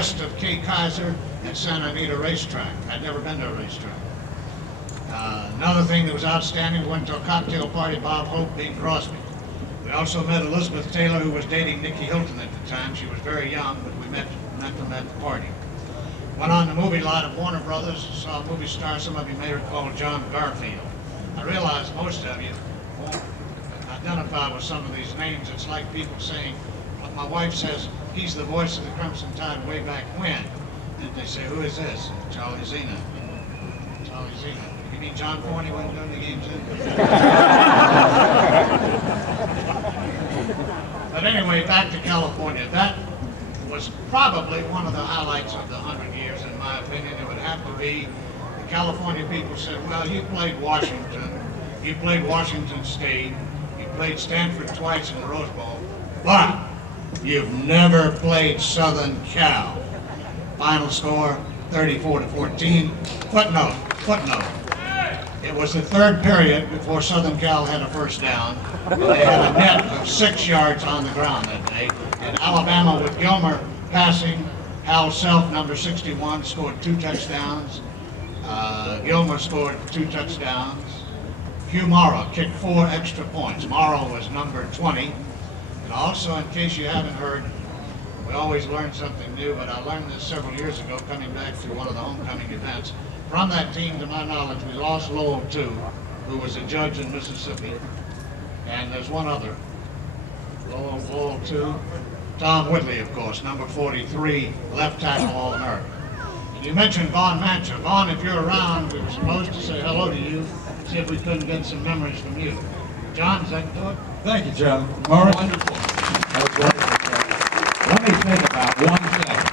west of Kay Kaiser and Santa Anita Racetrack. I'd never been to a racetrack. Another thing that was outstanding, we went to a cocktail party, Bob Hope, Bing Crosby. We also met Elizabeth Taylor, who was dating Nikki Hilton at the time. She was very young, but we met them at the party. Went on the movie lot of Warner Brothers, saw a movie star, some of you may recall John Garfield. I realize most of you won't identify with some of these names. It's like people saying, my wife says, he's the voice of the Crimson Tide way back when. And they say, who is this? Charlie Zena. Charlie Zena. You mean John Forney wasn't doing the games then? But anyway, back to California. That was probably one of the highlights of the 100 years, in my opinion. It would have to be, the California people said, well, you played Washington, you played Washington State, you played Stanford twice in the Rose Bowl, but you've never played Southern Cal. Final score, 34-14. Footnote. It was the third period before Southern Cal had a first down. They had a net of 6 yards on the ground that day. And Alabama, with Gilmer passing, Hal Self, number 61, scored 2 touchdowns. Gilmer scored 2 touchdowns. Hugh Morrow kicked 4 extra points. Morrow was number 20. And also, in case you haven't heard, we always learn something new, but I learned this several years ago coming back to one of the homecoming events. From that team, to my knowledge, we lost Lowell, too, who was a judge in Mississippi. And there's one other. Lowell, too. Tom Whitley, of course, number 43, left tackle All-American. And you mentioned Vaughn Mancha. Vaughn, if you're around, we were supposed to say hello to you, see if we couldn't get some memories from you. John, is that good? Thank you, John. Morris? Wonderful. That was wonderful. Let me think about 1 second.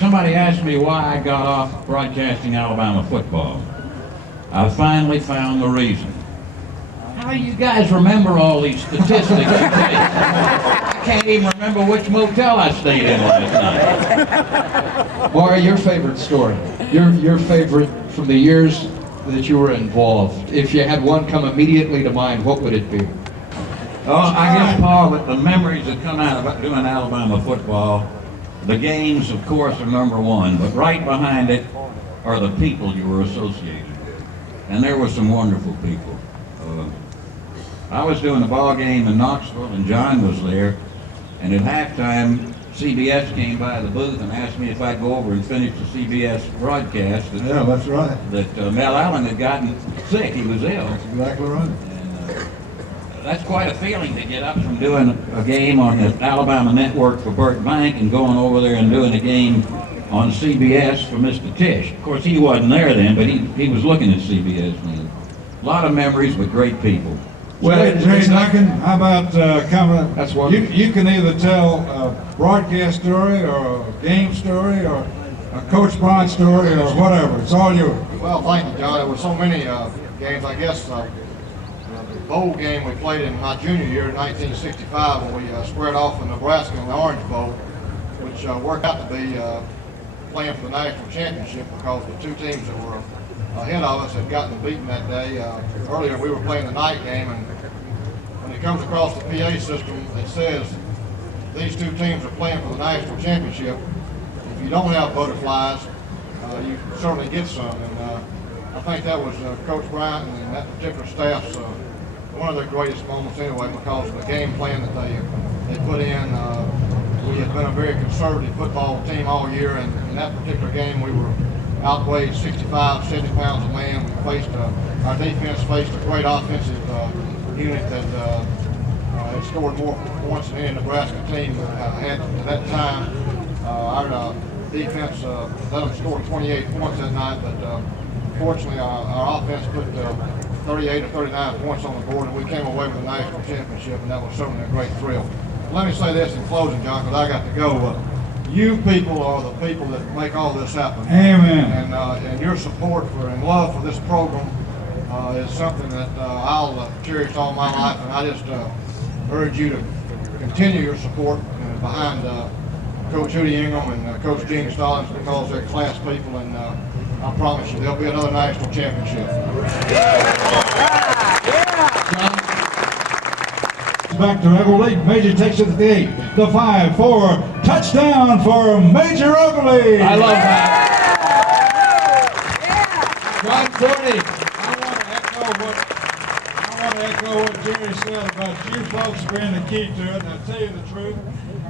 Somebody asked me why I got off broadcasting Alabama football. I finally found the reason. How do you guys remember all these statistics? I can't even remember which motel I stayed in last night. Maury, your favorite story? Your favorite from the years that you were involved. If you had one come immediately to mind, what would it be? Oh, I guess, Paul, that the memories that come out of doing Alabama football, the games, of course, are number one, but right behind it are the people you were associated with. And there were some wonderful people. I was doing a ball game in Knoxville, and John was there, and at halftime, CBS came by the booth and asked me if I'd go over and finish the CBS broadcast. Yeah, that's right. That Mel Allen had gotten sick. He was ill. That's exactly right. And that's quite a feeling to get up from doing a game on the Alabama network for Burt Bank and going over there and doing a game on CBS for Mr. Tisch. Of course, he wasn't there then, but he was looking at CBS then. A lot of memories with great people. Well, Jerry Duncan, how about That's wonderful. you can either tell a broadcast story or a game story or a Coach Bond story or whatever. It's all yours. Well, thank you, John. There were so many games. I guess the bowl game we played in my junior year in 1965 when we squared off with Nebraska in the Orange Bowl, which worked out to be playing for the national championship because the 2 teams that were ahead of us had gotten beaten that day. Earlier we were playing the night game, and when it comes across the PA system, it says these 2 teams are playing for the national championship. If you don't have butterflies, you certainly get some. And I think that was Coach Bryant and that particular staff's one of their greatest moments anyway, because of the game plan that they put in. We had been a very conservative football team all year, and in that particular game we were outweighed 65, 70 pounds a man. We faced, our defense faced a great offensive unit that had scored more points than any Nebraska team had at that time. Our defense let them score 28 points that night, but fortunately our offense put 38 or 39 points on the board, and we came away with a national championship, and that was certainly a great thrill. Let me say this in closing, John, because I got to go. You people are the people that make all this happen. Amen. And your support and love for this program is something that I'll cherish all my life, and I just urge you to continue your support behind Coach Hootie Ingram and Coach Gene Stallings, because they're class people, and I promise you there'll be another national championship. Back to Rebel League. Major takes it to the 8, the 5, 4, touchdown for Major Oakley. I love that. John Forney. I want to echo what Jerry said about you folks being the key to it. And I'll tell you the truth,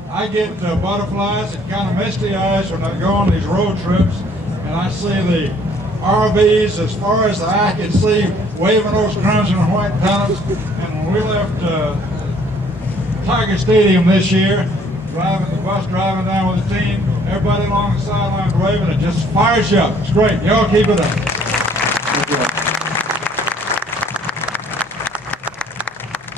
I get butterflies and kind of misty eyes when I go on these road trips, and I see the RVs as far as the eye can see, waving those crimson and white pennants. And when we left Tiger Stadium this year, driving down with the team, everybody along the sidelines waving, it just fires you up. It's great. Y'all keep it up.